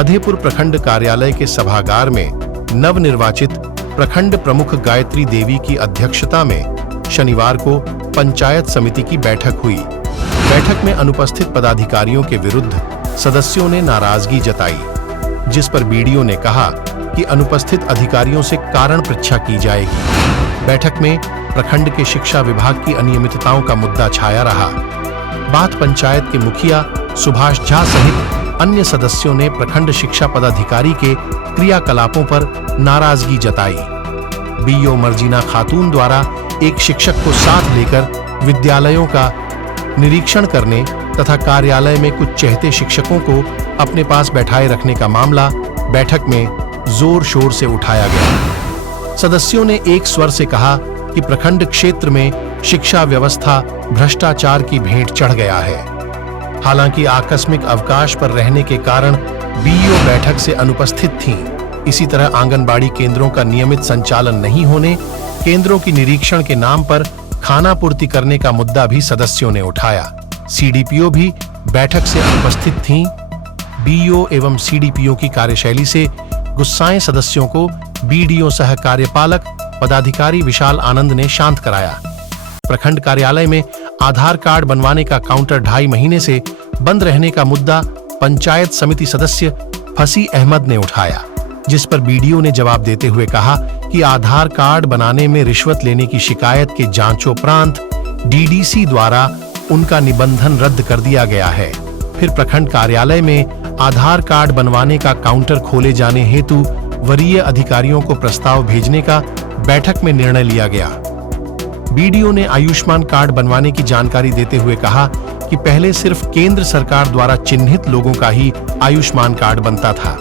मधेपुर प्रखंड कार्यालय के सभागार में नवनिर्वाचित प्रखंड प्रमुख गायत्री देवी की अध्यक्षता में शनिवार को पंचायत समिति की बैठक हुई। बैठक में अनुपस्थित पदाधिकारियों के विरुद्ध सदस्यों ने नाराजगी जताई, जिस पर बीडीओ ने कहा कि अनुपस्थित अधिकारियों से कारण पृच्छा की जाएगी। बैठक में प्रखंड के शिक्षा विभाग की अनियमितताओं का मुद्दा छाया रहा। बात पंचायत के मुखिया सुभाष झा सहित अन्य सदस्यों ने प्रखंड शिक्षा पदाधिकारी के क्रियाकलापों पर नाराजगी जताई। बीओ मर्जीना खातून द्वारा एक शिक्षक को साथ लेकर विद्यालयों का निरीक्षण करने तथा कार्यालय में कुछ चहेते शिक्षकों को अपने पास बैठाए रखने का मामला बैठक में जोर शोर से उठाया गया। सदस्यों ने एक स्वर से कहा कि प्रखंड क्षेत्र में शिक्षा व्यवस्था भ्रष्टाचार की भेंट चढ़ गया है। हालांकि आकस्मिक अवकाश पर रहने के कारण बीईओ बैठक से अनुपस्थित थीं। इसी तरह आंगनबाड़ी केंद्रों का नियमित संचालन नहीं होने, केंद्रों की निरीक्षण के नाम पर खाना पूर्ति करने का मुद्दा भी सदस्यों ने उठाया। सीडीपीओ भी बैठक से अनुपस्थित थीं। बीईओ एवं सीडीपीओ की कार्यशैली से गुस्साए सदस्यों को बीडीओ सह कार्यपालक पदाधिकारी विशाल आनंद ने शांत कराया। प्रखंड कार्यालय में आधार कार्ड बनवाने का काउंटर 2.5 महीने से बंद रहने का मुद्दा पंचायत समिति सदस्य फसी अहमद ने उठाया, जिस पर बीडीओ ने जवाब देते हुए कहा कि आधार कार्ड बनाने में रिश्वत लेने की शिकायत के जांचोपरांत डीडीसी द्वारा उनका निबंधन रद्द कर दिया गया है। फिर प्रखंड कार्यालय में आधार कार्ड बनवाने का काउंटर खोले जाने हेतु वरीय अधिकारियों को प्रस्ताव भेजने का बैठक में निर्णय लिया गया। बीडीओ ने आयुष्मान कार्ड बनवाने की जानकारी देते हुए कहा कि पहले सिर्फ केंद्र सरकार द्वारा चिन्हित लोगों का ही आयुष्मान कार्ड बनता था,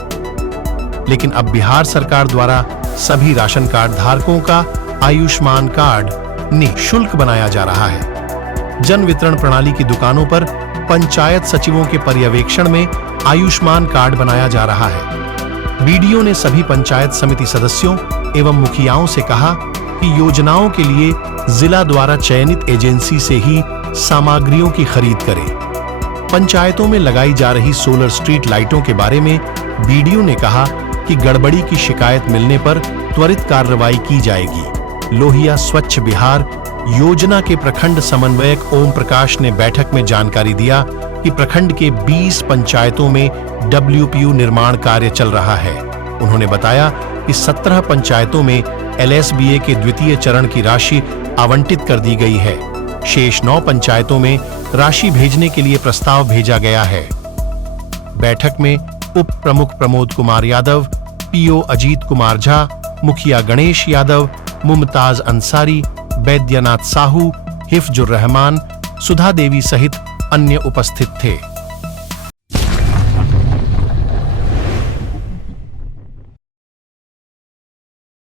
लेकिन अब बिहार सरकार द्वारा सभी राशन कार्ड धारकों का आयुष्मान कार्ड निःशुल्क बनाया जा रहा है। जन वितरण प्रणाली की दुकानों पर पंचायत सचिवों के पर्यवेक्षण में आयुष्मान कार्ड बनाया जा रहा है। बीडीओ ने सभी पंचायत समिति सदस्यों एवं मुखियाओं से कहा कि योजनाओं के लिए जिला द्वारा चयनित एजेंसी से ही सामग्रियों की खरीद करें। पंचायतों में लगाई जा रही सोलर स्ट्रीट लाइटों के बारे में बीडीओ ने कहा कि गड़बड़ी की शिकायत मिलने पर त्वरित कार्रवाई की जाएगी। लोहिया स्वच्छ बिहार योजना के प्रखंड समन्वयक ओम प्रकाश ने बैठक में जानकारी दिया कि प्रखंड के 20 पंचायतों में डब्ल्यूपीयू निर्माण कार्य चल रहा है। उन्होंने बताया कि 17 पंचायतों में एलएसबीए के द्वितीय चरण की राशि आवंटित कर दी गई है। शेष 9 पंचायतों में राशि भेजने के लिए प्रस्ताव भेजा गया है। बैठक में उप प्रमुख प्रमोद कुमार यादव, पीओ अजीत कुमार झा, मुखिया गणेश यादव, मुमताज अंसारी, बैद्यनाथ साहू, हिफजुर रहमान, सुधा देवी सहित अन्य उपस्थित थे।